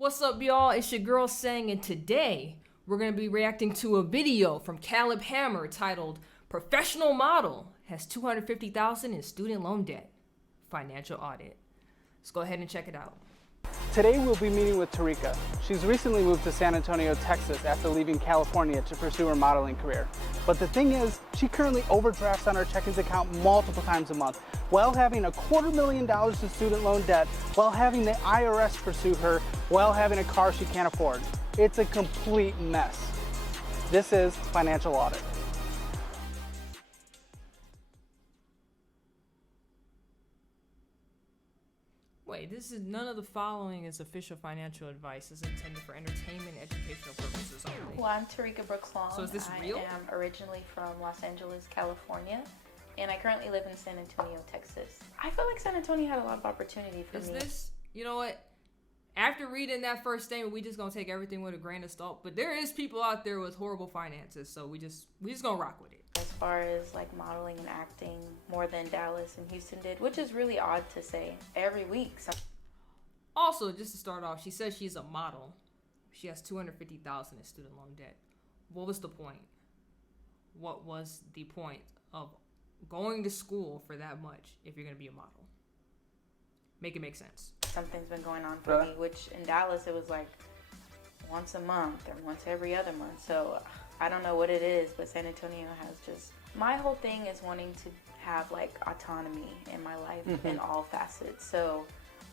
What's up, y'all? It's your girl Sang, and today we're going to be reacting to a video from Caleb Hammer titled Professional Model Has $250,000 in Student Loan Debt. Financial Audit. Let's go ahead and check it out. Today we'll be meeting with Tarika. She's recently moved to San Antonio, Texas after leaving California to pursue her modeling career. But the thing is, she currently overdrafts on her checkings account multiple times a month, while having $250,000 in student loan debt, while having the IRS pursue her, while having a car she can't afford. It's a complete mess. This is Financial Audit. Wait, this is none of the following is official financial advice. It's intended for entertainment and educational purposes only. Well, I'm Tarika Brooks Long. So is this real? I am originally from Los Angeles, California, and I currently live in San Antonio, Texas. I feel like San Antonio had a lot of opportunity for me. Is this, you know what? After reading that first statement, we just gonna take everything with a grain of salt. But there is people out there with horrible finances, so we just gonna rock with it. As far as like modeling and acting, more than Dallas and Houston did, which is really odd to say every week. Also, just to start off, she says she's a model. She has $250,000 in student loan debt. What was the point? What was the point of going to school for that much if you're gonna be a model? Make it make sense. Something's been going on for me, which in Dallas it was like once a month or once every other month. So I don't know what it is, but San Antonio has just, my whole thing is wanting to have like autonomy in my life in all facets. So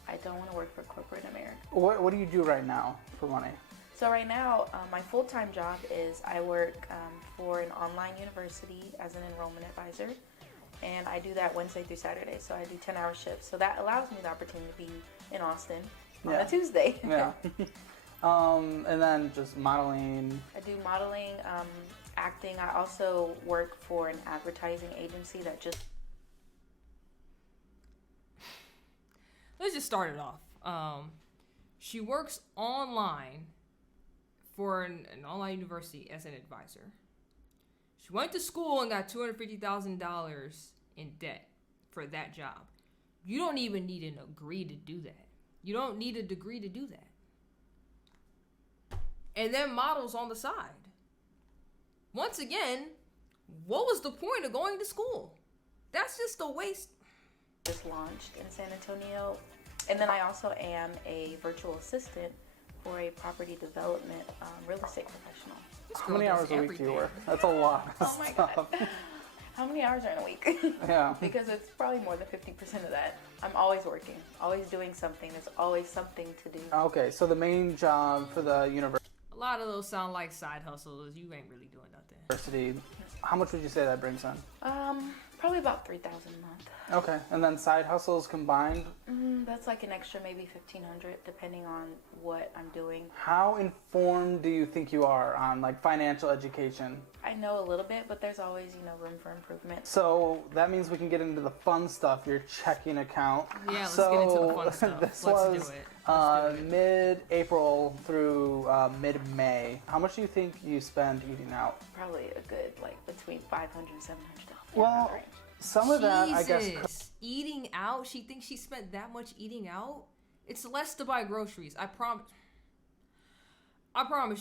I don't want to work for corporate America. What do you do right now for money? So right now, my full-time job is I work for an online university as an enrollment advisor. And I do that Wednesday through Saturday. So I do 10-hour shifts. So that allows me the opportunity to be in Austin on a Tuesday. Yeah. And then just modeling. I do modeling, acting. I also work for an advertising agency that just... Let's just start it off. She works online for an online university as an advisor. She went to school and got $250,000 in debt for that job. You don't even need an degree to do that. You don't need a degree to do that. And then models on the side. Once again, what was the point of going to school? That's just a waste. Just launched in San Antonio. And then I also am a virtual assistant for a property development real estate professional. How many hours a week do you work? That's a lot of Oh my stuff. God. How many hours are in a week? Yeah. Because it's probably more than 50% of that. I'm always working, always doing something. There's always something to do. Okay, so the main job for the university. A lot of those sound like side hustles. You ain't really doing nothing. How much would you say that brings in? Probably about $3,000 a month. Okay, and then side hustles combined? That's like an extra maybe $1,500 depending on what I'm doing. How informed do you think you are on like financial education? I know a little bit, but there's always, room for improvement. So that means we can get into the fun stuff, your checking account. Yeah, let's get into the fun stuff. This Let's was mid-April through mid-May. How much do you think you spend eating out? Probably a good, between $500 and $700. Well, some of that, I guess. Eating out? She thinks she spent that much eating out? It's less to buy groceries. I promise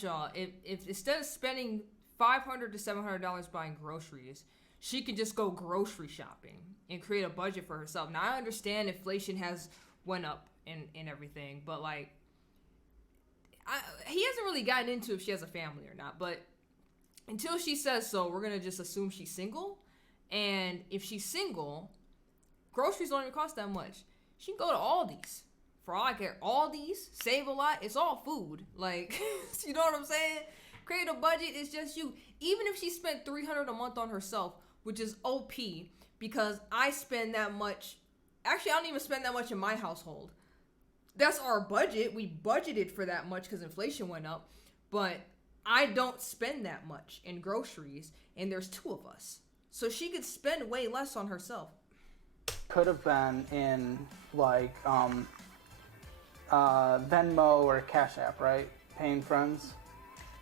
y'all, if instead of spending $500 to $700 buying groceries, she could just go grocery shopping and create a budget for herself. Now, I understand inflation has went up and everything, but he hasn't really gotten into if she has a family or not. But until she says so, we're gonna just assume she's single. And if she's single, groceries don't even cost that much. She can go to Aldi's. For all I care, Aldi's, save a lot. It's all food. You know what I'm saying? Create a budget. It's just you. Even if she spent $300 a month on herself, which is OP, because I spend that much. Actually, I don't even spend that much in my household. That's our budget. We budgeted for that much because inflation went up. But I don't spend that much in groceries, and there's two of us. So she could spend way less on herself. Could have been in Venmo or Cash App, right? Paying friends.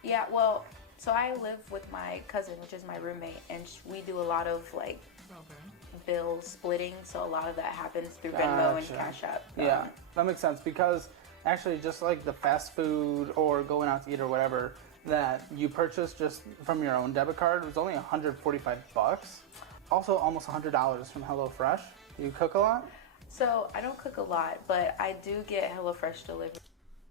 Yeah, well, so I live with my cousin, which is my roommate, and we do a lot of bill splitting. So a lot of that happens through Venmo and Cash App. Yeah, that makes sense because actually just like the fast food or going out to eat or whatever that you purchased just from your own debit card was only $145. Also almost $100 from HelloFresh. Do you cook a lot? So I don't cook a lot, but I do get HelloFresh delivered.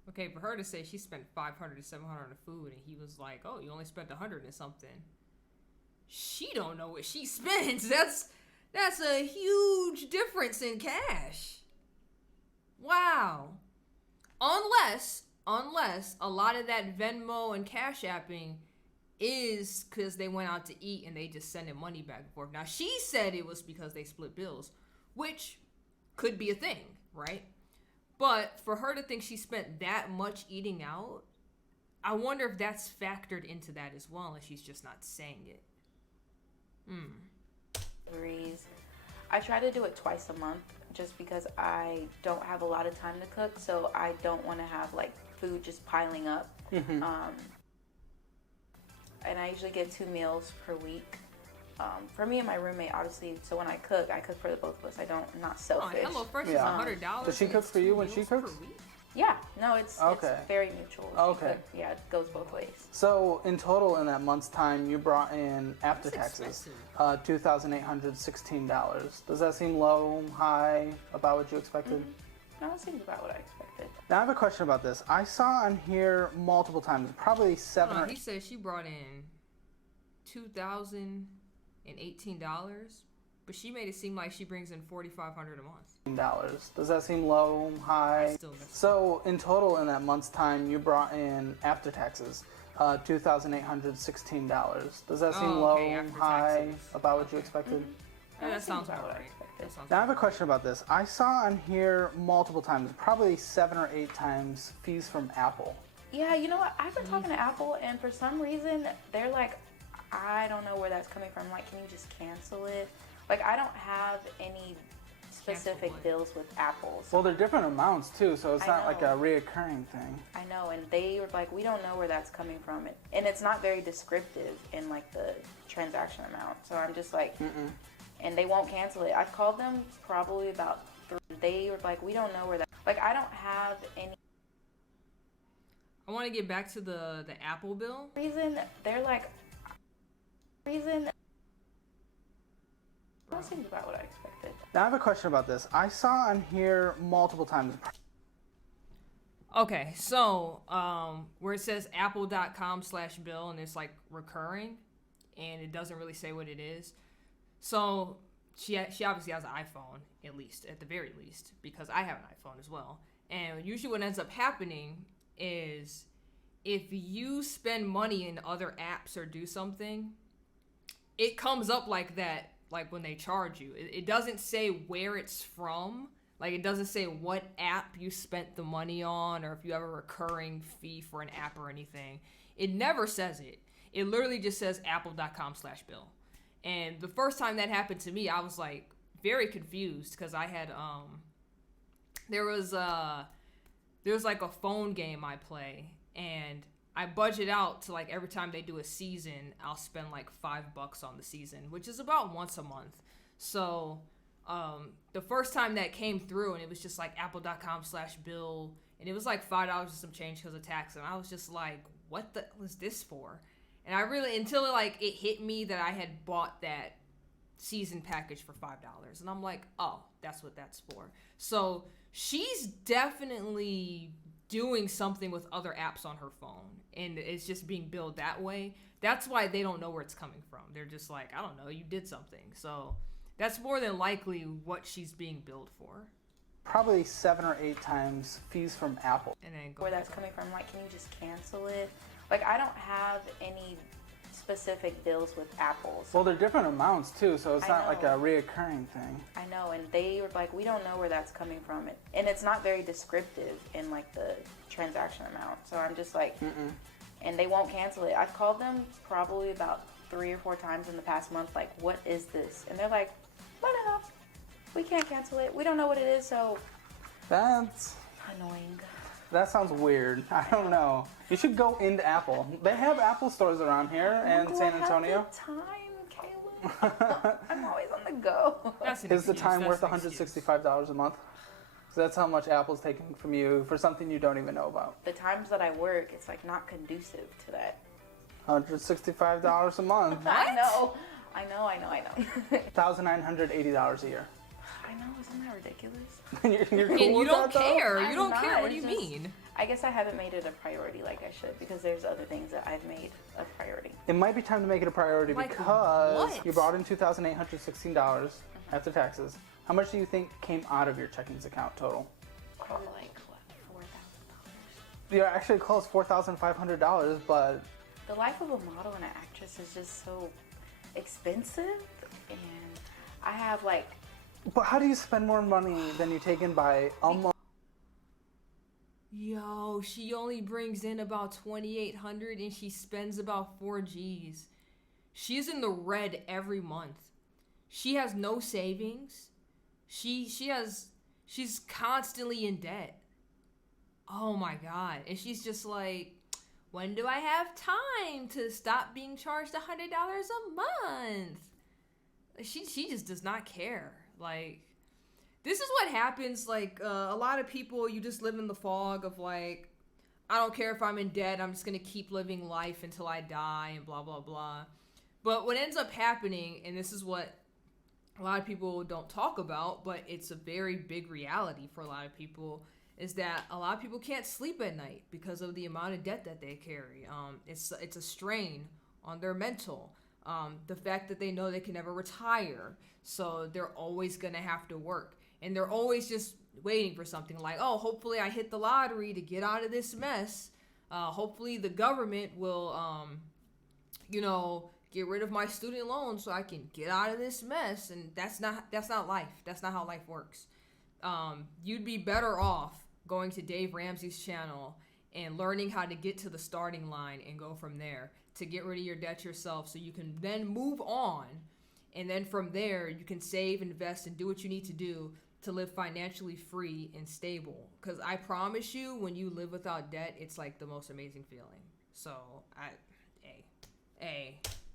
Okay, for her to say she spent $500 to $700 on food, and he was like, "Oh, you only spent $100 and something." She don't know what she spends. That's a huge difference in cash. Wow. Unless a lot of that Venmo and Cash Apping is because they went out to eat and they just sending money back and forth. Now, she said it was because they split bills, which could be a thing, right? But for her to think she spent that much eating out, I wonder if that's factored into that as well, and she's just not saying it. I try to do it twice a month just because I don't have a lot of time to cook, so I don't want to have like food just piling up. And I usually get 2 meals per week. For me and my roommate, obviously, so when I cook for the both of us. I'm not selfish. HelloFresh is $100. Does she cook for you when she cooks? Yeah, no, it's very mutual. Okay. Yeah, it goes both ways. So in total, in that month's time, you brought in, after taxes, $2,816. Does that seem low, high, about what you expected? No, it seems about what I expected. Now I have a question about this. I saw on here multiple times, probably seven or... He said she brought in $2,018, but she made it seem like she brings in $4,500 a month. Does that seem low, high? So in total, in that month's time, you brought in, after taxes, $2,816. Does that seem low, high, about what you expected? Yeah, that sounds about right. Now I have a question about this. I saw on here multiple times, probably 7 or 8 times, fees from Apple. Yeah, you know what? I've been talking to Apple, and for some reason, they're like, I don't know where that's coming from. Like, can you just cancel it? Like, I don't have any specific bills with Apple. So well, they're different amounts too, so it's not like a reoccurring thing. I know, and they were like, we don't know where that's coming from. And it's not very descriptive in like the transaction amount. So I'm just like, and they won't cancel it. I've called them probably about 3. They were like, we don't know where that, like, I don't have any. I want to get back to the Apple bill. They're like, that seems about what I expected. Now I have a question about this. I saw on here multiple times. Okay, so where it says apple.com/bill and it's like recurring and it doesn't really say what it is. So she obviously has an iPhone, at the very least, because I have an iPhone as well. And usually what ends up happening is if you spend money in other apps or do something, it comes up like that, like when they charge you. It doesn't say where it's from. Like, it doesn't say what app you spent the money on or if you have a recurring fee for an app or anything. It never says it. It literally just says apple.com/bill. And the first time that happened to me, I was like very confused because I had there was like a phone game I play, and I budget out to like every time they do a season, I'll spend like $5 on the season, which is about once a month. So the first time that came through and it was just like apple.com/bill and it was like $5 and some change because of tax, and I was just like, what the was this for? And I really, until it hit me that I had bought that season package for $5, and I'm like, oh, that's what that's for. So she's definitely doing something with other apps on her phone, and it's just being billed that way. That's why they don't know where it's coming from. They're just like, I don't know, you did something. So that's more than likely what she's being billed for. Probably 7 or 8 times fees from Apple. And then where that's coming from, like, can you just cancel it? Like, I don't have any specific bills with Apple. So well, they're different amounts too, so it's not like a reoccurring thing. I know, and they were like, we don't know where that's coming from. And it's not very descriptive in like the transaction amount. So I'm just like, and they won't cancel it. I've called them probably about 3 or 4 times in the past month, like, what is this? And they're like, no, we can't cancel it. We don't know what it is, so. That's annoying. That sounds weird. I don't know. You should go into Apple. They have Apple stores around here and San Antonio. Time, Caleb. I'm always on the go. Is the time worth $165 a month? So that's how much Apple's taking from you for something you don't even know about. The times that I work, it's like not conducive to that. $165 a month. I know. $1,980 a year. I know, isn't that ridiculous? You're cool And you with don't that, though? care. You I'm don't not, care. What do it's you just- mean? I guess I haven't made it a priority like I should because there's other things that I've made a priority. It might be time to make it a priority Like because what? you brought in $2,816 after taxes. How much do you think came out of your checkings account total? Probably like, what, $4,000? You're actually close, $4,500, but The life of a model and an actress is just so expensive, and I have like, how do you spend more money than you take in by almost? Yo, she only brings in about 2,800 and she spends about 4 G's. She's in the red every month. She has no savings. She's constantly in debt. Oh my God. And she's just like, when do I have time to stop being charged $100 a month? She just does not care. Like, this is what happens. Like, a lot of people, you just live in the fog of like, I don't care if I'm in debt. I'm just going to keep living life until I die and blah, blah, blah. But what ends up happening, and this is what a lot of people don't talk about, but it's a very big reality for a lot of people, is that a lot of people can't sleep at night because of the amount of debt that they carry. It's a strain on their mental. The fact that they know they can never retire, so they're always going to have to work. And they're always just waiting for something like, oh, hopefully I hit the lottery to get out of this mess. Hopefully the government will, get rid of my student loan so I can get out of this mess. And that's not life. That's not how life works. You'd be better off going to Dave Ramsey's channel and learning how to get to the starting line and go from there to get rid of your debt yourself so you can then move on. And then from there, you can save, invest, and do what you need to do to live financially free and stable. Because I promise you, when you live without debt, it's like the most amazing feeling. So,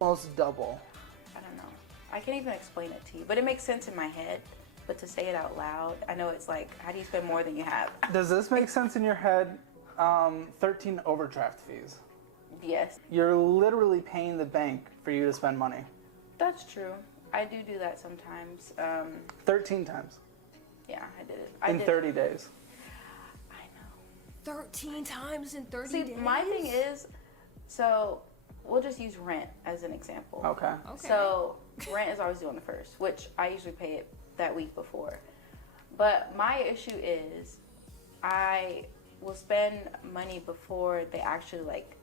Almost double. I don't know. I can't even explain it to you, but it makes sense in my head. But to say it out loud, I know it's like, how do you spend more than you have? Does this make sense in your head? 13 overdraft fees. Yes, You're literally paying the bank for you to spend money. that's true. I do that sometimes. 13 times Yeah, I did it. in 30 days. I know. 13 times in 30 See, days? my thing is, so we'll just use rent as an example. Okay. So rent is always due on the first, which I usually pay it that week before. But my issue is I will spend money before they actually like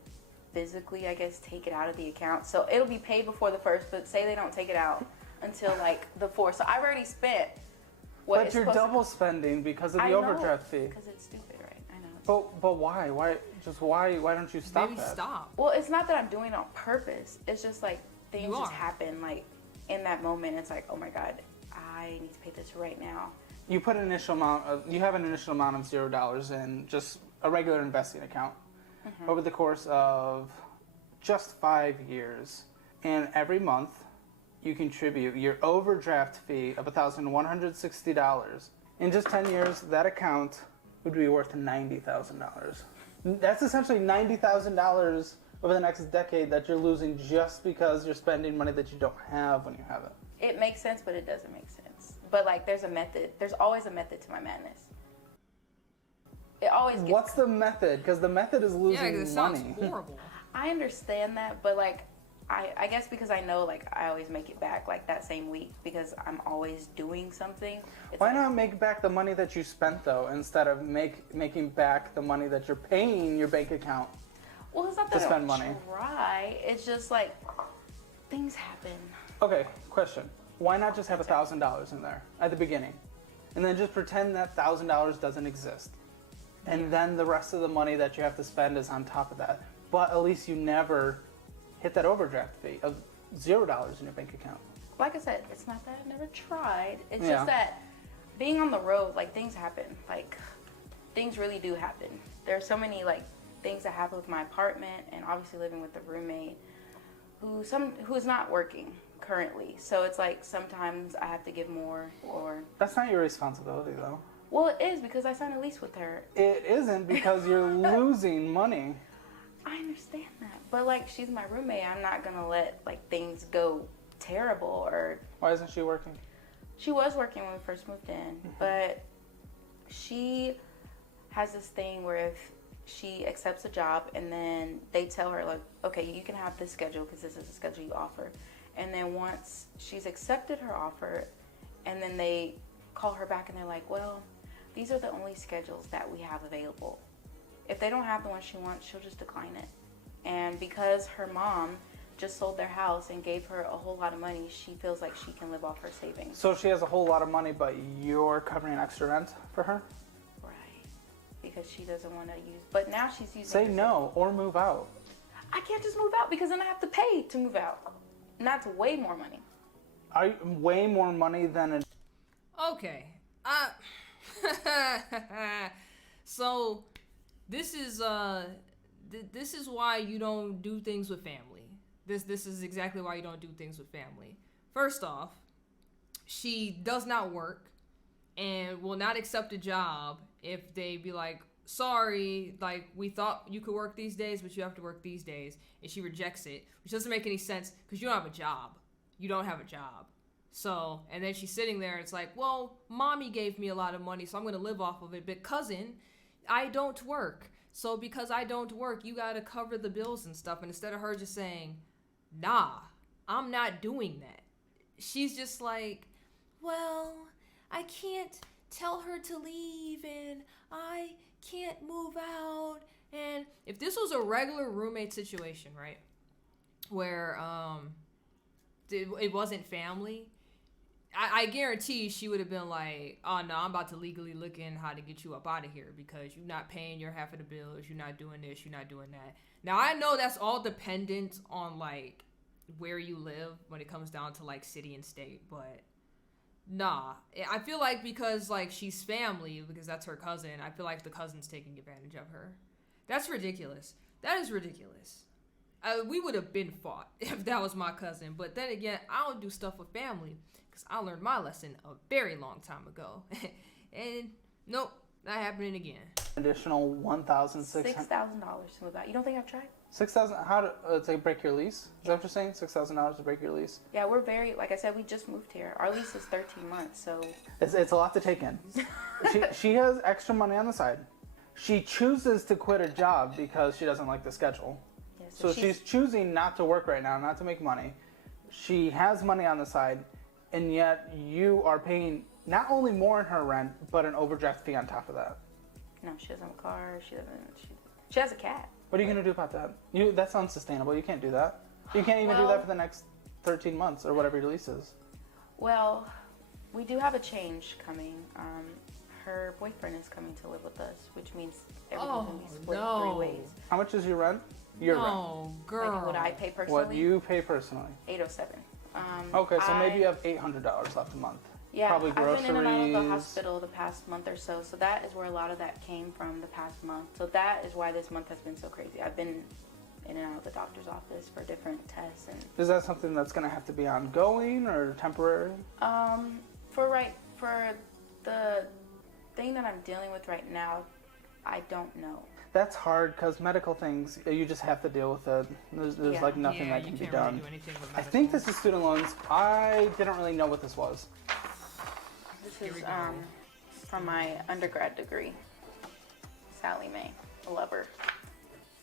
physically, I guess, take it out of the account. So it'll be paid before the first, but say they don't take it out until like the fourth. So I've already spent what But it's you're supposed double spending because of I the know, overdraft fee. because it's stupid, right? I know. But why? Why don't you stop Maybe that? stop. Well, it's not that I'm doing it on purpose. It's just like things You just are. happen like in that moment. It's like, oh my God, I need to pay this right now. You put an initial amount you have an initial amount of $0 in just a regular investing account over the course of just 5 years. And every month you contribute your overdraft fee of $1,160. In just 10 years, that account would be worth $90,000. That's essentially $90,000 over the next decade that you're losing just because you're spending money that you don't have when you have it. It makes sense, but it doesn't make sense. But like, there's a method. There's always a method to my madness. It always gets. What's the method? Because the method is Yeah, losing 'cause it sounds money. horrible. I understand that, but like, I guess because I know like I always make it back like that same week because I'm always doing something. It's Why like, not make back the money that you spent though, instead of making back the money that you're paying your bank account? Well, it's not to that I spend don't money? try. It's just like things happen. Okay, question. Why not just have $1,000 in there at the beginning, and then just pretend that $1,000 doesn't exist, and then the rest of the money that you have to spend is on top of that. But at least you never hit that overdraft fee of $0 in your bank account. Like I said, it's not that I've never tried. It's Yeah. just that being on the road, like things happen. Like things really do happen. There are so many like things that happen with my apartment, and obviously living with a roommate who's not working currently. So it's like sometimes I have to give more, or That's not your responsibility though. Well, it is because I signed a lease with her. It isn't because you're losing money. I understand that. But, like, she's my roommate. I'm not going to let, like, things go terrible or... Why isn't she working? She was working when we first moved in, but she has this thing where if she accepts a job and then they tell her, like, okay, you can have this schedule because this is the schedule you offer. And then once she's accepted her offer and then they call her back and they're like, well, these are the only schedules that we have available. If they don't have the one she wants, she'll just decline it. And because her mom just sold their house and gave her a whole lot of money, she feels like she can live off her savings. So she has a whole lot of money, but you're covering extra rent for her? Right. Because she doesn't want to use, but now she's using... Say no or move out. I can't just move out because then I have to pay to move out. And that's way more money. Way more money than a... Okay. So this is why you don't do things with family. This is exactly why you don't do things with family. First off, she does not work and will not accept a job if they be like, sorry, like, we thought you could work these days, but you have to work these days. And she rejects it, which doesn't make any sense because you don't have a job. You don't have a job. So, and then she's sitting there, it's like, well, mommy gave me a lot of money, so I'm going to live off of it. But cousin, I don't work. So because I don't work, you got to cover the bills and stuff. And instead of her just saying, nah, I'm not doing that, she's just like, well, I can't tell her to leave and I can't move out. And if this was a regular roommate situation, right, where it wasn't family, I guarantee she would have been like, oh no, I'm about to legally look in how to get you up out of here because you're not paying your half of the bills, you're not doing this, you're not doing that. Now I know that's all dependent on like where you live when it comes down to like city and state, but nah, I feel like because like she's family, because that's her cousin, I feel like the cousin's taking advantage of her. That's ridiculous. That is ridiculous. We would have been fought if that was my cousin, but then again, I don't do stuff with family. Because I learned my lesson a very long time ago. And nope, not happening again. Additional $1,600. $6,000 to move out. You don't think I've tried? $6,000, how to break your lease? Is that what you're saying? $6,000 to break your lease? Yeah, we're very, like I said, we just moved here. Our lease is 13 months, so. It's a lot to take in. She has extra money on the side. She chooses to quit a job because she doesn't like the schedule. Yeah, so she's choosing not to work right now, not to make money. She has money on the side. And yet you are paying not only more in her rent, but an overdraft fee on top of that. No, she doesn't have a car. She has a cat. What are you going to do about that? That's unsustainable. You can't do that. You can't even do that for the next 13 months or whatever your lease is. Well, we do have a change coming. Her boyfriend is coming to live with us, which means everything's going to be split 3 ways. How much is your rent? Your rent. Oh, girl. Like what I pay personally? What you pay personally? $807. Okay, so maybe you have $800 left a month. Yeah, probably groceries. I've been in and out of the hospital the past month or so, so that is where a lot of that came from the past month. So that is why this month has been so crazy. I've been in and out of the doctor's office for different tests. And is that something that's going to have to be ongoing or temporary? For the thing that I'm dealing with right now, I don't know. That's hard because medical things, you just have to deal with it. There's like nothing that can be done. Really do I think this is student loans. I didn't really know what this was. This is from my undergrad degree. Sally Mae, a lover.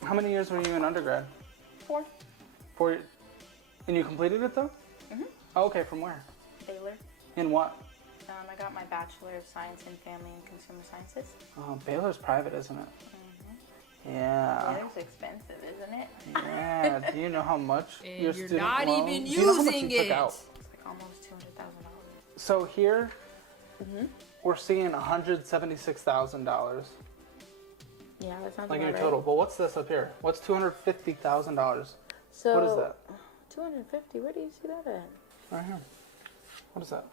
How many years were you in undergrad? 4. 4. And you completed it though? Mhm. Oh, okay, from where? Baylor. In what? I got my Bachelor of Science in Family and Consumer Sciences. Oh, Baylor's private, isn't it? Yeah. Baylor's expensive, isn't it? Yeah. Do you know how much your student not loan? even Do you know how much using you took it. out? It's like almost $200,000. So here, we're seeing $176,000. Yeah, that sounds like about your right. total. But what's this up here? What's $250,000? So what is that? 250. Where do you see that at? Right here. What is that?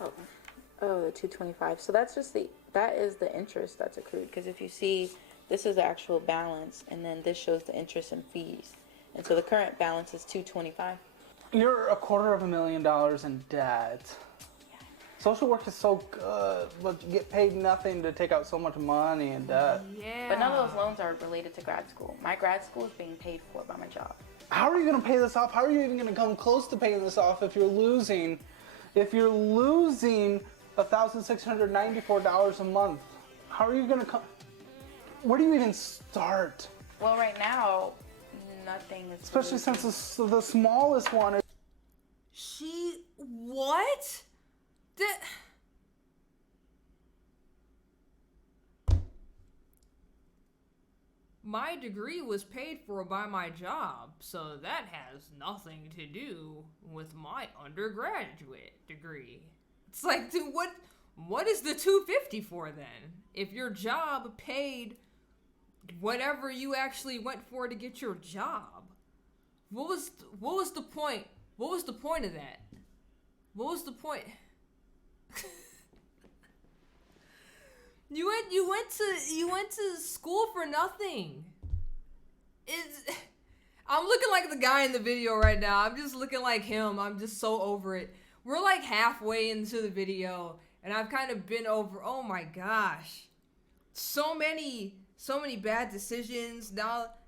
Oh, the 225. So that's just that is the interest that's accrued. Because if you see, this is the actual balance, and then this shows the interest and fees. And so the current balance is 225. You're $250,000 in debt. Yeah. Social work is so good, but you get paid nothing to take out so much money and debt. Yeah. But none of those loans are related to grad school. My grad school is being paid for by my job. How are you going to pay this off? How are you even going to come close to paying this off if you're losing $1,694 a month? How are you going to come? Where do you even start? Well, right now, nothing is. Especially since the smallest one is. What? My degree was paid for by my job, so that has nothing to do with my undergraduate degree. It's like, dude, what is the $250 for then? If your job paid whatever you actually went for to get your job, what was the point? What was the point of that? What was the point? You went to school for nothing. I'm looking like the guy in the video right now. I'm just looking like him. I'm just so over it. We're like halfway into the video, and I've kind of been over. Oh my gosh, so many bad decisions.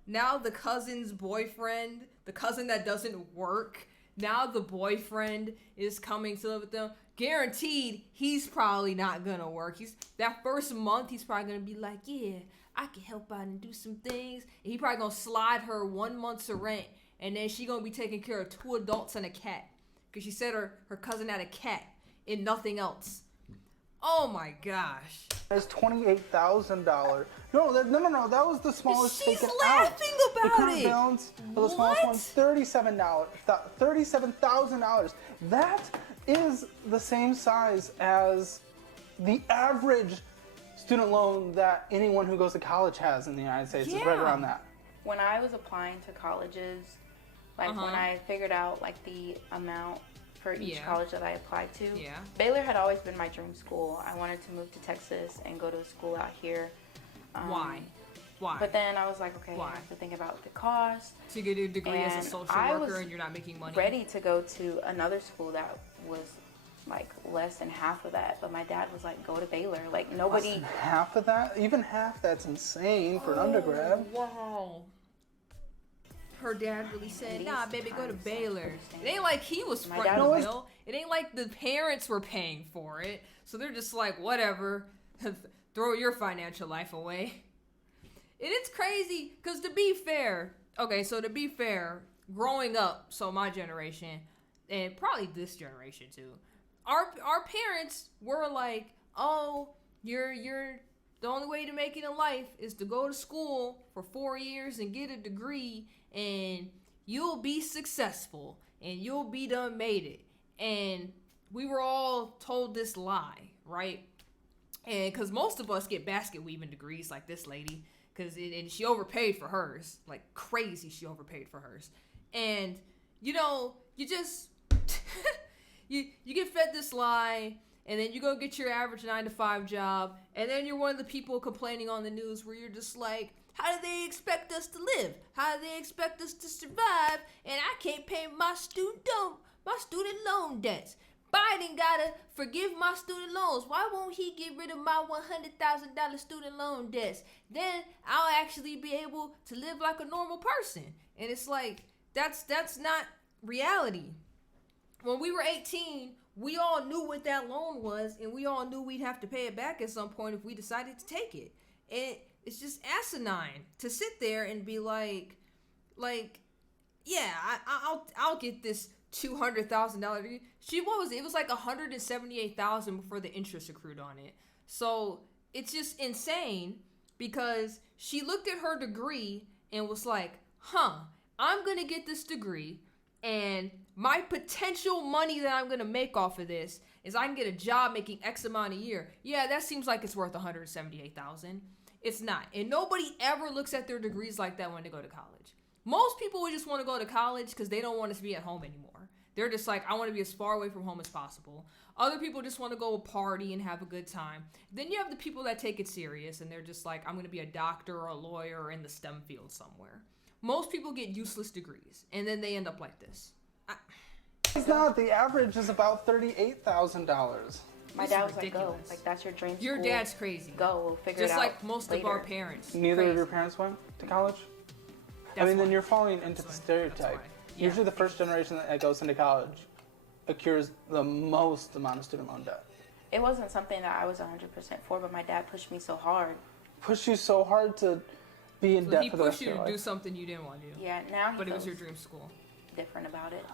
Now the cousin's boyfriend, the cousin that doesn't work. Now the boyfriend is coming to live with them. Guaranteed, he's probably not gonna work. That first month, he's probably gonna be like, yeah, I can help out and do some things. And he probably gonna slide her 1 month's rent, and then she gonna be taking care of 2 adults and a cat, because she said her cousin had a cat and nothing else. Oh my gosh. It's $28,000. No, that was the smallest taken out. She's laughing The about current it. balance of the smallest one, $37,000. That is the same size as the average student loan that anyone who goes to college has in the United States. Is right around that. When I was applying to colleges, like when I figured out like the amount for each college that I applied to, Baylor had always been my dream school. I wanted to move to Texas and go to a school out here. Why? But then I was like, okay, I have to think about the cost. To get a degree as a social worker and you're not making money. Ready to go to another school that was like less than half of that, but my dad was like, go to Baylor. Like nobody. Less than half of that? Even half that's insane for an undergrad. Wow. Her dad really said, nah, baby, go to Baylor. It ain't like he was fronting the bill. It ain't like the parents were paying for it. So they're just like, whatever, throw your financial life away. And it's crazy, because to be fair, growing up, so my generation, and probably this generation too, our parents were like, oh, you're the only way to make it in life is to go to school for 4 years and get a degree, and you'll be successful, and you'll be done made it. And we were all told this lie, right? And because most of us get basket weaving degrees like this lady, and she overpaid for hers, like crazy. She overpaid for hers, and you just you get fed this lie, and then you go get your average 9-to-5 job, and then you're one of the people complaining on the news where you're just like, how do they expect us to live? How do they expect us to survive? And I can't pay my student loan debts. Biden gotta forgive my student loans. Why won't he get rid of my $100,000 student loan debts? Then I'll actually be able to live like a normal person. And it's like, that's not reality. When we were 18, we all knew what that loan was, and we all knew we'd have to pay it back at some point if we decided to take it. And it's just asinine to sit there and be like, yeah, I'll get this $200,000. It was like $178,000 before the interest accrued on it. So it's just insane, because she looked at her degree and was like, I'm gonna get this degree, and my potential money that I'm gonna make off of this is I can get a job making X amount a year. Yeah, that seems like it's worth $178,000. It's not. And nobody ever looks at their degrees like that when they go to college. Most people would just want to go to college because they don't want to be at home anymore. They're just like, I want to be as far away from home as possible. Other people just want to go party and have a good time. Then you have the people that take it serious, and they're just like, I'm going to be a doctor or a lawyer or in the STEM field somewhere. Most people get useless degrees, and then they end up like this. It's not. The average is about $38,000. My This dad is was like, ridiculous. go. Like, that's your dream Your school. dad's crazy. Go, we'll figure it Just out like most later. of our parents. Neither Crazy. of your parents went to college? That's I mean, then why. you're falling into That's the why. stereotype. That's why. Yeah. Usually the first generation that goes into college accrues the most amount of student loan debt. It wasn't something that I was 100% for, but my dad pushed me so hard. Pushed you so hard to be in So debt he for the rest pushed of you your to do life. something you didn't want to do. Yeah, now he But it was feels your dream school. different about it.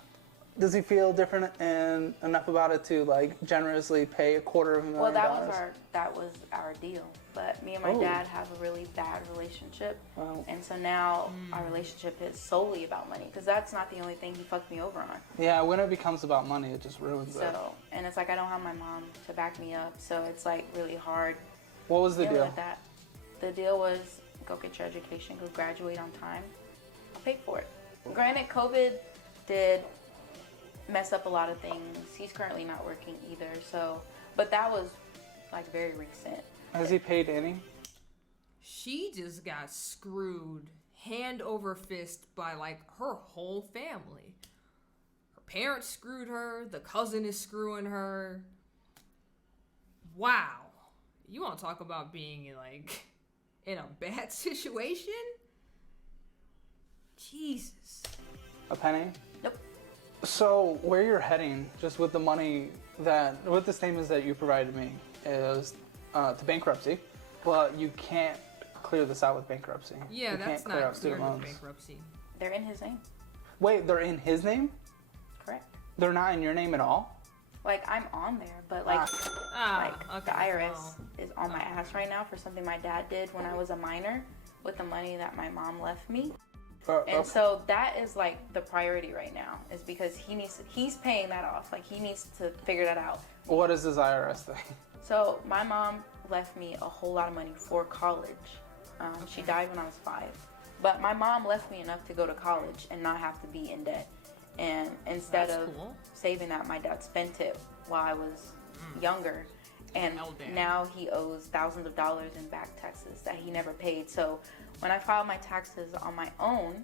Does he feel different and enough about it to like generously pay $250,000? Well, that was our deal. But me and my dad have a really bad relationship, Wow. and so now our relationship is solely about money because that's not the only thing he fucked me over on. Yeah, when it becomes about money, it just ruins it. So, and it's like I don't have my mom to back me up, so it's like really hard What was the dealing deal? with that. The deal was go get your education, go graduate on time. I'll pay for it. Granted, COVID did mess up a lot of things. He's currently not working either, so, but that was like very recent. Has he paid any? She just got screwed hand over fist by like her whole family. Her parents screwed her. The cousin is screwing her. Wow. You want to talk about being in a bad situation? Jesus. A penny? Nope. So where you're heading, just with the money with the statements that you provided me, is to bankruptcy. But you can't clear this out with bankruptcy. Yeah, you that's can't clear not out student clear with loans. bankruptcy. They're in his name. Wait, they're in his name? Correct. They're not in your name at all? Like I'm on there, but like Ah, the okay. IRS Well, is on my ass right now for something my dad did when I was a minor with the money that my mom left me. And so that is like the priority right now is because he's paying that off. Like he needs to figure that out. What is this IRS thing? So my mom left me a whole lot of money for college. She died when I was 5. But my mom left me enough to go to college and not have to be in debt. And instead That's of cool. saving that, my dad spent it while I was younger. And Hell damn. now he owes thousands of dollars in back taxes that he never paid. So when I filed my taxes on my own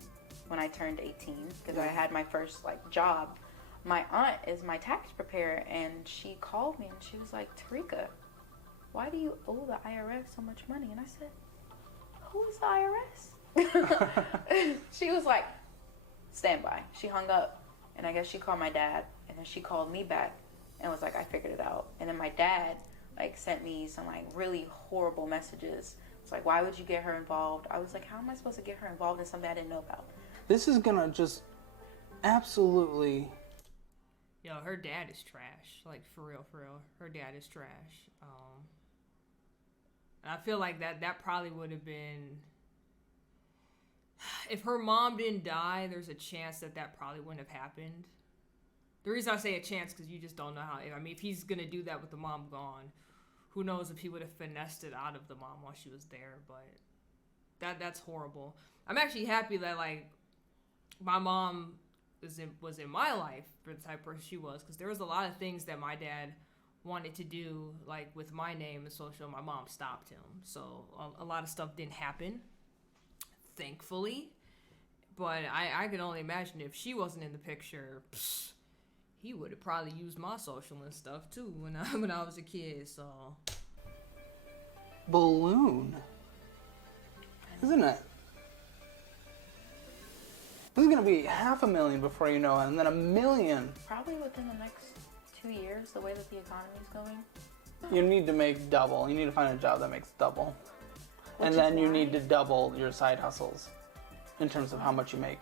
when I turned 18, because I had my first job, my aunt is my tax preparer, and she called me and she was like, Tarika, why do you owe the IRS so much money? And I said, who is the IRS? She was like, stand by. She hung up, and I guess she called my dad, and then she called me back and was like, I figured it out. And then my dad sent me some really horrible messages. It's like, why would you get her involved? I was like, how am I supposed to get her involved in something I didn't know about? This is gonna just absolutely... Yo, her dad is trash. Like, for real. Her dad is trash. And I feel like that probably would have been... If her mom didn't die, there's a chance that probably wouldn't have happened. The reason I say a chance, because you just don't know how... I mean, if he's going to do that with the mom gone, who knows if he would have finessed it out of the mom while she was there. But that's horrible. I'm actually happy that, my mom was in my life for the type of person she was, because there was a lot of things that my dad wanted to do, with my name and social. My mom stopped him, so a lot of stuff didn't happen, thankfully. But I can only imagine if she wasn't in the picture, he would have probably used my social and stuff too when I was a kid. So Balloon, isn't it? This is gonna be $500,000 before you know it, and then $1 million. Probably within the next 2 years, the way that the economy is going. You need to make double. You need to find a job that makes double. Which And is then you why- need to double your side hustles in terms of how much you make.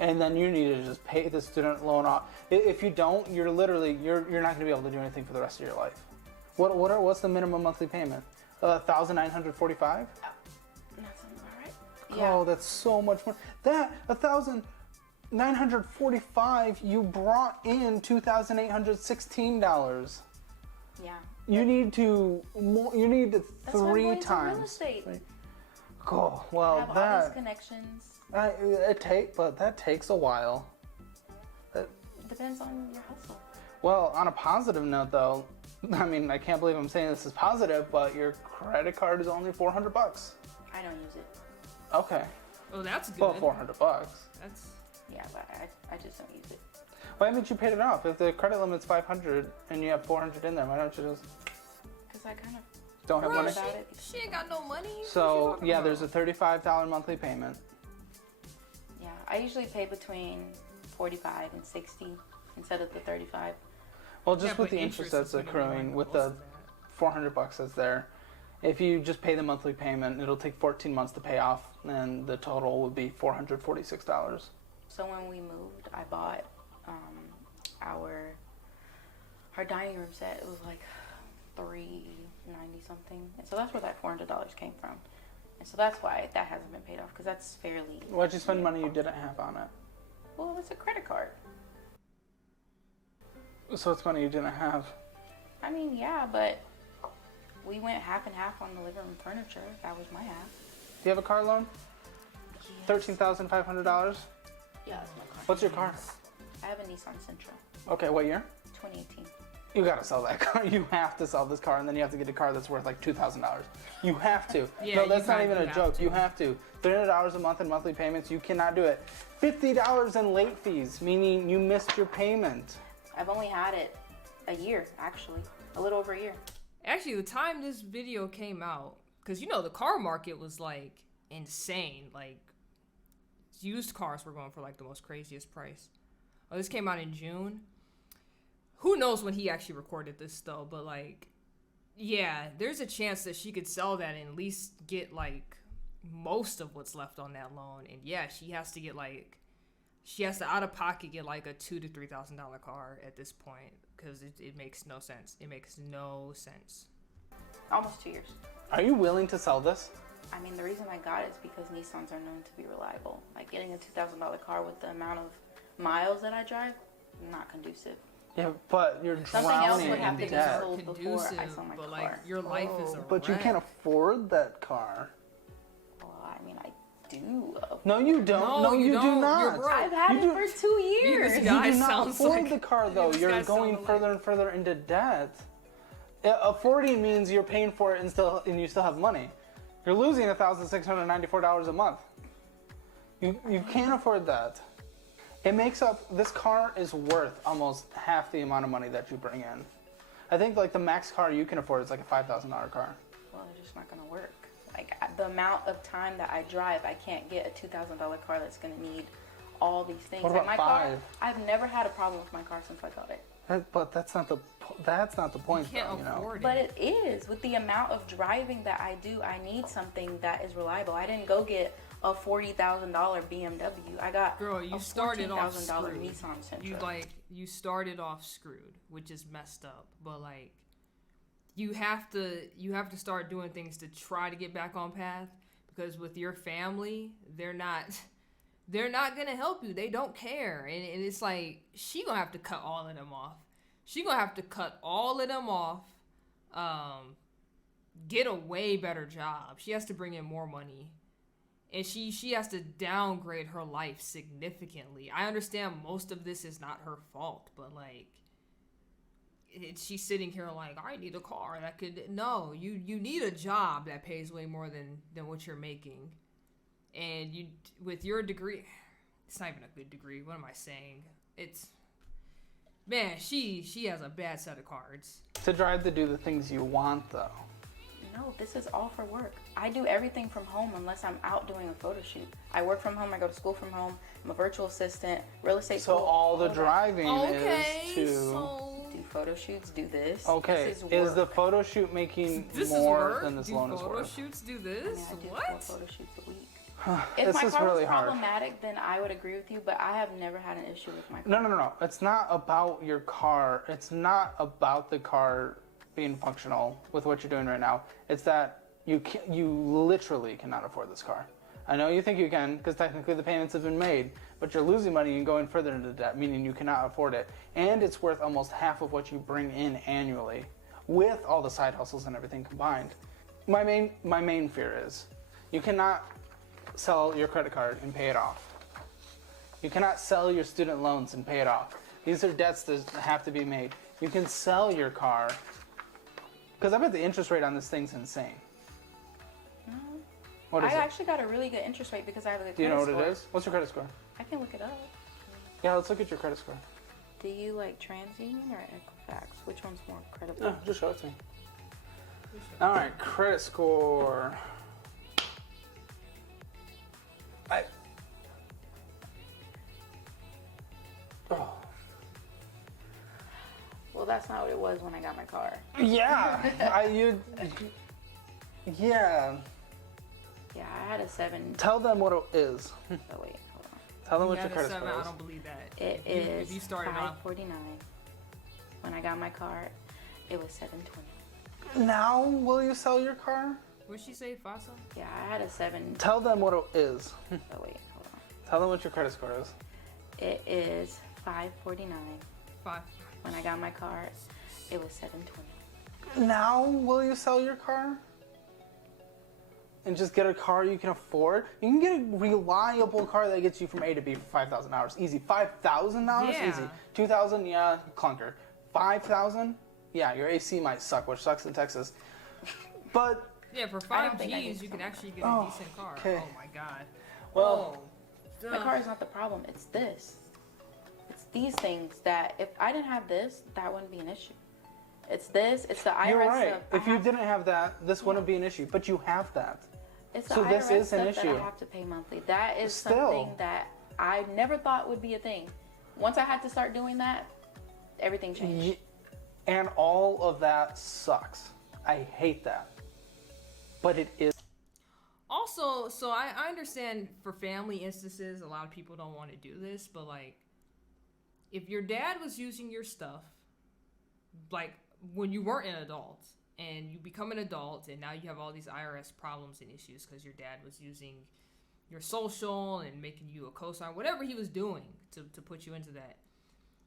And then you need to just pay the student loan off. If you don't, you're not going to be able to do anything for the rest of your life. What's the minimum monthly payment? $1,945? That sounds about right. Oh, that's so much more. That $1,945, you brought in $2,816. Yeah. You need to That's why I'm 3 going to times. real estate. Oh, well, Have all that these connections. but that takes a while. Depends on your hustle. Well, on a positive note, though, I mean, I can't believe I'm saying this is positive, but your credit card is only $400. I don't use it. Okay, oh, that's good. well, $400. That's Yeah, but I just don't use it. Why haven't you paid it off? If the credit limit's 500 and you have 400 in there, why don't you just? Because I kind of don't have money. about it. She ain't got no money. So yeah, there's a $35 monthly payment. Yeah, I usually pay between 45 and 60 instead of the 35. Well, just with the interest that's accruing, with the $400 that's there, if you just pay the monthly payment, it'll take 14 months to pay off, and the total would be $446. So when we moved, I bought our dining room set. It was like $390 something, and so that's where that $400 came from. And so that's why that hasn't been paid off, because that's fairly. Why'd you spend money you didn't have on it? Well, it was a credit card. So it's money you didn't have. I mean, yeah, but we went half and half on the living room furniture. That was my half. Do you have a car loan? Yes. $13,500? Yeah, that's my car. What's your car? I have a Nissan Sentra, Okay, what year? 2018. You gotta sell that car. You have to sell this car, and then you have to get a car that's worth like $2,000. You have to. Yeah, no, that's you not even a have joke. to. You have to. $300 a month in monthly payments. You cannot do it. $50 in late fees, meaning you missed your payment. I've only had it a year, actually. A little over a year. Actually, the time this video came out, because you know the car market was like insane. Like used cars were going for like the most craziest price. Oh, this came out in June. Who knows when he actually recorded this though? But like, yeah, there's a chance that she could sell that and at least get like most of what's left on that loan. And yeah, she has to out of pocket get like a $2,000 to $3,000 car at this point, because it makes no sense. It makes no sense. Almost 2 years. Are you willing to sell this? I mean, the reason I got it is because Nissans are known to be reliable. Like getting a $2,000 car with the amount of miles that I drive, not conducive. Yeah, but you're Something else drowning would have to in be debt. sold before I sell my but car. like your life is a But you wreck. can't afford that car. Well, I mean, I do. No, you don't. No, you do don't. not. You're broke. I've had You it for 2 years. This You guy do not sounds afford like- the car, though. this You're guy going sounded further like- and further into debt. Affording means you're paying for it and you still have money. You're losing $1,694 a month. You can't afford that. It makes up. This car is worth almost half the amount of money that you bring in. I think like the max car you can afford is like a $5,000 car. Well, it's just not gonna work. Like the amount of time that I drive, I can't get a $2,000 car that's gonna need all these things. What Like about my car, five? I've never had a problem with my car since I got it. But that's not the point, You can't though. You know. afford But it. it is. With the amount of driving that I do, I need something that is reliable. I didn't go get a $40,000 BMW. I got Girl, you a started off $14,000 screwed. Nissan Sentra. You started off screwed, which is messed up. But like, you have to start doing things to try to get back on path, because with your family, they're not gonna help you. They don't care, and it's like she gonna have to cut all of them off. She gonna have to cut all of them off. Get a way better job. She has to bring in more money. And she has to downgrade her life significantly. I understand most of this is not her fault, but like, she's sitting here like, I need a car that could. No, you need a job that pays way more than what you're making. And you, with your degree, it's not even a good degree. What am I saying? It's, man, she has a bad set of cards. To drive to do the things you want, though. No, this is all for work. I do everything from home unless I'm out doing a photo shoot. I work from home. I go to school from home. I'm a virtual assistant, real estate. So school, all the that. driving Okay, is to. so Do photo shoots. Do this. Okay, This is is the work. photo shoot making this more is work. than this Do loan is photo worth? shoots do I this? mean, I do What? 4 photo shoots a week. If This my is car really was hard. problematic, then I would agree with you. But I have never had an issue with my car. No. It's not about your car. It's not about the car being functional with what you're doing right now. It's that you literally cannot afford this car. I know you think you can, because technically the payments have been made, but you're losing money and going further into debt, meaning you cannot afford it. And it's worth almost half of what you bring in annually, with all the side hustles and everything combined. My main fear is you cannot sell your credit card and pay it off. You cannot sell your student loans and pay it off. These are debts that have to be made. You can sell your car, because I bet the interest rate on this thing's insane. What is I it? actually got a really good interest rate because I have a good Do you credit know what score. it is? What's your credit score? I can look it up. Yeah, let's look at your credit score. Do you like TransUnion or Equifax? Which one's more credible? No, just show it to me. All right, credit score. Oh. Well, that's not what it was when I got my car. Yeah, yeah. Yeah, I had a 7. Tell them what it is. Oh wait, hold on. Tell them You what your had a credit 7, score I is. don't believe that. It If is you started off 549. When I got my car, it was 720. Now, will you sell your car? What'd she say, Fasa? Yeah, I had a 7. Tell them what it is. Oh wait, hold on. Tell them what your credit score is. It is 549. 5. When I got my car, it was 720. Now, will you sell your car? And just get a car you can afford? You can get a reliable car that gets you from A to B for $5,000. Easy. $5,000? Yeah. Easy. $2,000? Yeah, clunker. $5,000? Yeah, your AC might suck, which sucks in Texas. But, Yeah, for I don't 5 think I G's, can you can sell actually get a Oh, decent car. okay. Oh my god. well, Oh, My car is not the problem. It's this. It's these things that if I didn't have this, that wouldn't be an issue. It's this. It's the IRS you're right. stuff. If you didn't have that, this wouldn't be an issue. But you have that. It's the so IRS this is an stuff issue. that I have to pay monthly. That is Still. something that I never thought would be a thing. Once I had to start doing that, everything changed. And all of that sucks. I hate that. But it is. Also, so I understand for family instances, a lot of people don't want to do this, but like, if your dad was using your stuff, like when you weren't an adult, and you become an adult, and now you have all these IRS problems and issues because your dad was using your social and making you a cosigner, whatever he was doing to put you into that,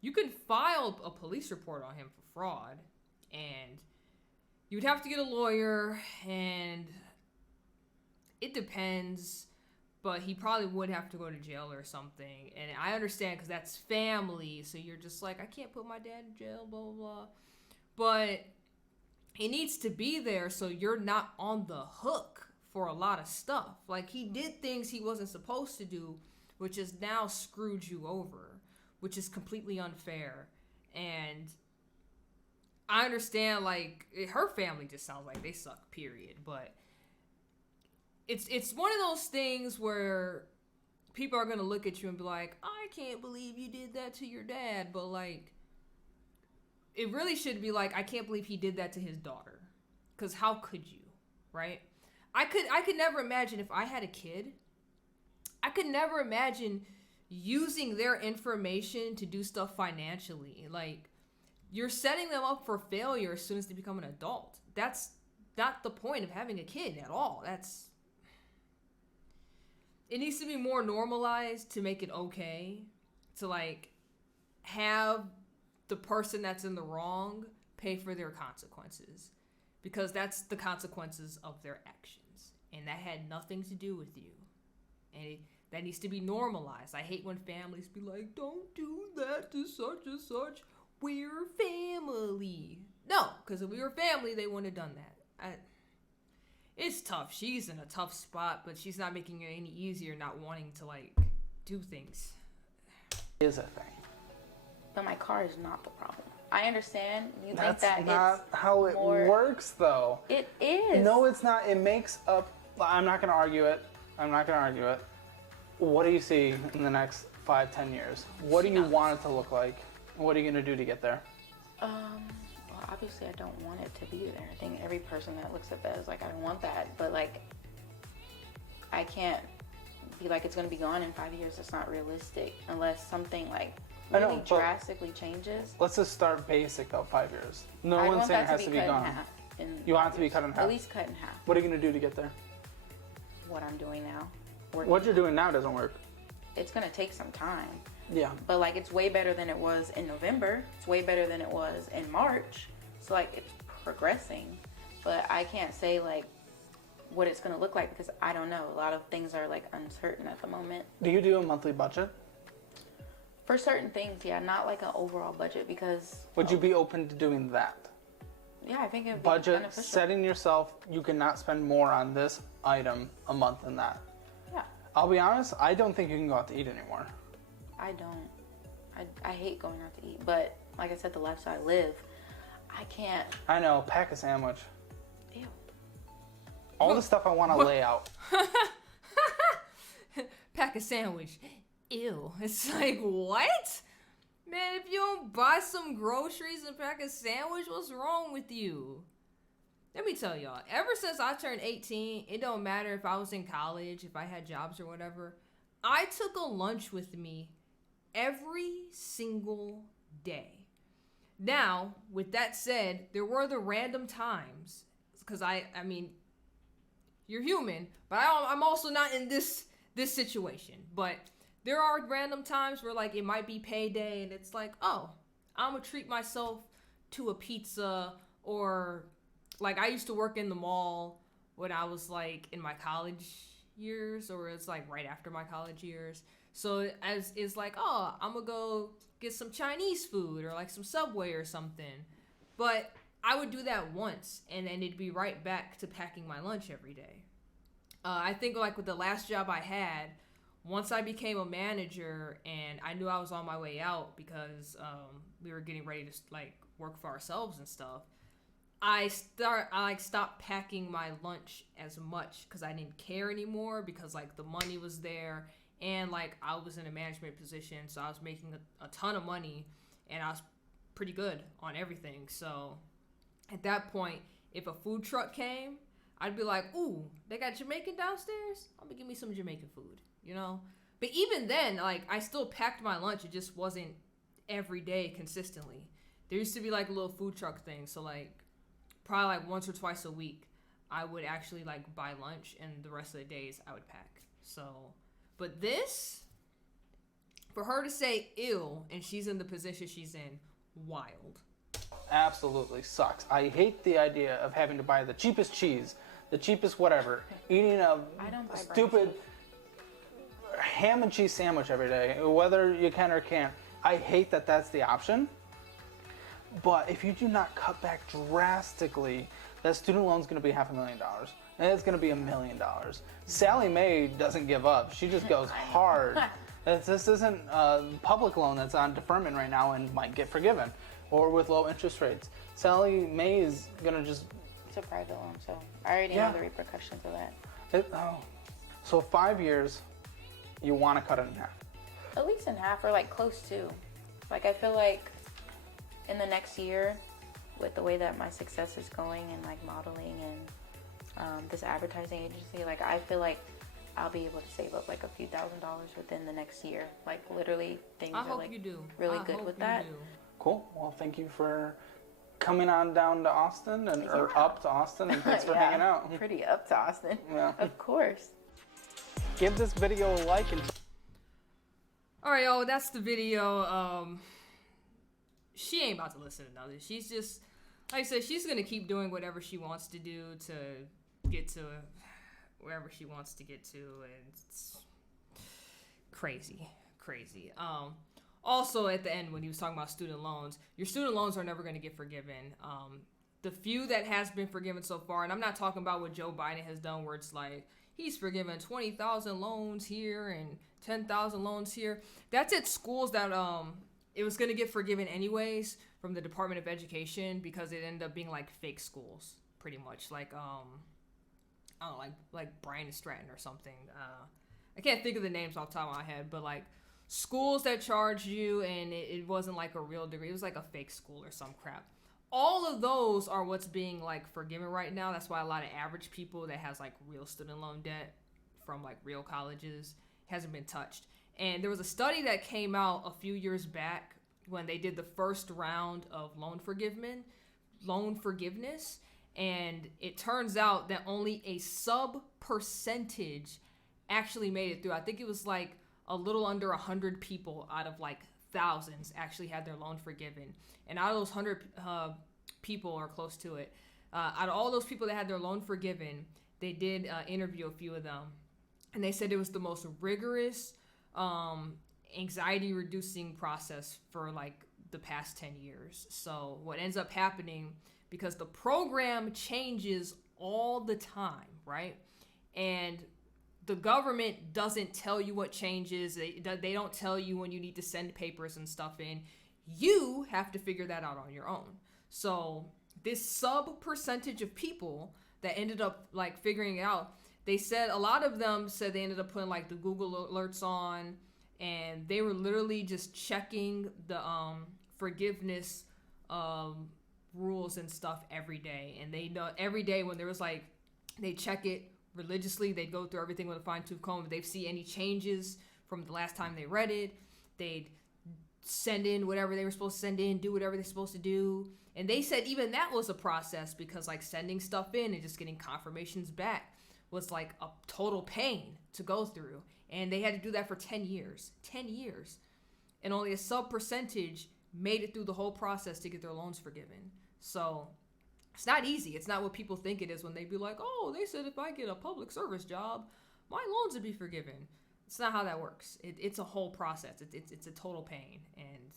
you can file a police report on him for fraud, and you would have to get a lawyer, and it depends, but he probably would have to go to jail or something. And I understand because that's family, so you're just like, I can't put my dad in jail, blah, blah, blah. But it needs to be there so you're not on the hook for a lot of stuff. Like, he did things he wasn't supposed to do, which has now screwed you over, which is completely unfair. And I understand, like, her family just sounds like they suck, period. But it's one of those things where people are going to look at you and be like, I can't believe you did that to your dad. But, like, it really should be like, I can't believe he did that to his daughter. Because how could you, right? I could never imagine if I had a kid, I could never imagine using their information to do stuff financially. Like, you're setting them up for failure as soon as they become an adult. That's not the point of having a kid at all. It needs to be more normalized to make it okay to, like, have the person that's in the wrong pay for their consequences, because that's the consequences of their actions, and that had nothing to do with you, and that needs to be normalized. I hate when families be like, don't do that to such and such, we're family. No, because if we were family, they wouldn't have done that. It's tough. She's in a tough spot, but she's not making it any easier not wanting to, like, do things. Is a thing. But my car is not the problem. I understand. You That's think that not it's how it more... works, though. It is. No, it's not. It makes up. I'm not going to argue it. What do you see in the next 5-10 years? What do you want it to look like? What are you going to do to get there? Well, obviously I don't want it to be there. I think every person that looks at that is like, I don't want that. But, like, I can't be like, it's going to be gone in 5 years. It's not realistic unless something, like, really drastically changes. Let's just start basic, though, 5 years. No I one's want saying it that has to be cut gone. in half in You want it 5 to be years. cut in half? At least cut in half. What are you going to do to get there? What I'm doing now. What you're doing now doesn't work. It's going to take some time. Yeah. But, like, it's way better than it was in November. It's way better than it was in March. So, like, it's progressing. But I can't say, like, what it's going to look like because I don't know. A lot of things are, like, uncertain at the moment. Do you do a monthly budget? For certain things, yeah. Not, like, an overall budget because... Would you be open to doing that? Yeah, I think it would be Budget, beneficial. setting yourself, you cannot spend more on this item a month than that. Yeah. I'll be honest, I don't think you can go out to eat anymore. I don't. I hate going out to eat, but like I said, the lifestyle I live, I can't. I know, pack a sandwich. Ew. All the stuff I want to lay out. Pack a sandwich. Ew. It's like, what? Man, if you don't buy some groceries and pack a sandwich, what's wrong with you? Let me tell y'all, ever since I turned 18, it don't matter if I was in college, if I had jobs or whatever, I took a lunch with me every single day. Now, with that said, there were the random times, because I mean, you're human, but I'm also not in this situation. But there are random times where, like, it might be payday, and it's like, oh, I'm gonna treat myself to a pizza, or, like, I used to work in the mall when I was, like, in my college years, or it's, like, right after my college years. So it's like, oh, I'm gonna go get some Chinese food, or, like, some Subway or something. But I would do that once, and then it'd be right back to packing my lunch every day. I think, like, with the last job I had, once I became a manager and I knew I was on my way out because we were getting ready to, like, work for ourselves and stuff, I stopped packing my lunch as much because I didn't care anymore, because, like, the money was there, and, like, I was in a management position, so I was making a ton of money, and I was pretty good on everything. So at that point, if a food truck came, I'd be like, ooh, they got Jamaican downstairs? I'm gonna give me some Jamaican food, you know? But even then, like, I still packed my lunch. It just wasn't every day consistently. There used to be, like, a little food truck thing. So, like, probably, like, once or twice a week, I would actually, like, buy lunch, and the rest of the days I would pack. So, but this, for her to say ill, and she's in the position she's in, wild. Absolutely sucks. I hate the idea of having to buy the cheapest cheese, the cheapest whatever, eating a stupid ham and cheese sandwich every day, whether you can or can't. I hate that that's the option. But if you do not cut back drastically, that student loan is going to be $500,000. And it's going to be $1 million. Sally Mae doesn't give up. She just goes hard. This isn't a public loan that's on deferment right now and might get forgiven, or with low interest rates. Sally Mae is going to just... It's a private loan, so I already know the repercussions of that. So 5 years, you want to cut it in half. At least in half, or, like, close to. Like, I feel like in the next year, with the way that my success is going, and, like, modeling and this advertising agency, like, I feel like I'll be able to save up, like, a few $1,000s within the next year. Like, literally, things are, like, really good with that. Cool. Well, thank you for coming on down to Austin, or up to Austin, and thanks for hanging out. Pretty up to Austin. Yeah. Of course. Give this video a like and... All right, y'all, that's the video. She ain't about to listen to nothing. She's just, like I said, she's going to keep doing whatever she wants to do to get to wherever she wants to get to, and it's crazy. Also, at the end, when he was talking about student loans, your student loans are never going to get forgiven. The few that has been forgiven so far, and I'm not talking about what Joe Biden has done, where it's like, he's forgiven 20,000 loans here and 10,000 loans here. That's at schools that it was going to get forgiven anyways from the Department of Education, because it ended up being like fake schools, pretty much. Like, I don't know, like Bryan and Stratton or something. I can't think of the names off the top of my head, but like schools that charged you and it wasn't like a real degree. It was like a fake school or some crap. All of those are what's being like forgiven right now. That's why a lot of average people that has like real student loan debt from like real colleges hasn't been touched. And there was a study that came out a few years back when they did the first round of loan forgiveness, and it turns out that only a sub percentage actually made it through. I think it was like a little under 100 people out of like thousands actually had their loan forgiven. And out of those 100 people, or close to it, out of all those people that had their loan forgiven, they did interview a few of them, and they said it was the most rigorous, anxiety reducing process for like the past 10 years. So what ends up happening, because the program changes all the time, right? And the government doesn't tell you what changes. They don't tell you when you need to send papers and stuff in. You have to figure that out on your own. So this sub percentage of people that ended up like figuring it out, they said a lot of them said they ended up putting like the Google alerts on, and they were literally just checking the forgiveness rules and stuff every day. And they know every day when there was like, they check it religiously, they'd go through everything with a fine-tooth comb. If they see any changes from the last time they read it, they'd send in whatever they were supposed to send in, do whatever they're supposed to do. And they said even that was a process, because like sending stuff in and just getting confirmations back was like a total pain to go through. And they had to do that for 10 years. 10 years. And only a sub percentage made it through the whole process to get their loans forgiven. So it's not easy. It's not what people think it is when they be like, oh, they said if I get a public service job, my loans would be forgiven. It's not how that works. It's a whole process. It's a total pain. And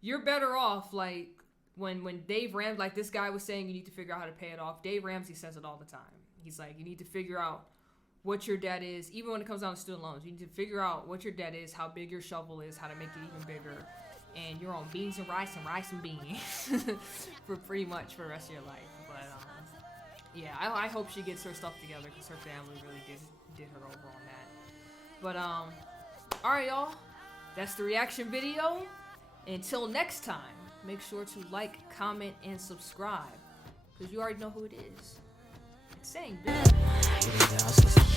you're better off, like, when Dave Ramsey, like this guy was saying, you need to figure out how to pay it off. Dave Ramsey says it all the time. He's like, you need to figure out what your debt is. Even when it comes down to student loans, you need to figure out what your debt is, how big your shovel is, how to make it even bigger. And you're on beans and rice and beans for pretty much for the rest of your life. But yeah, I hope she gets her stuff together, because her family really did her over on that. But all right, y'all, that's the reaction video. Until next time, make sure to like, comment, and subscribe, because you already know who it is. It's saying big.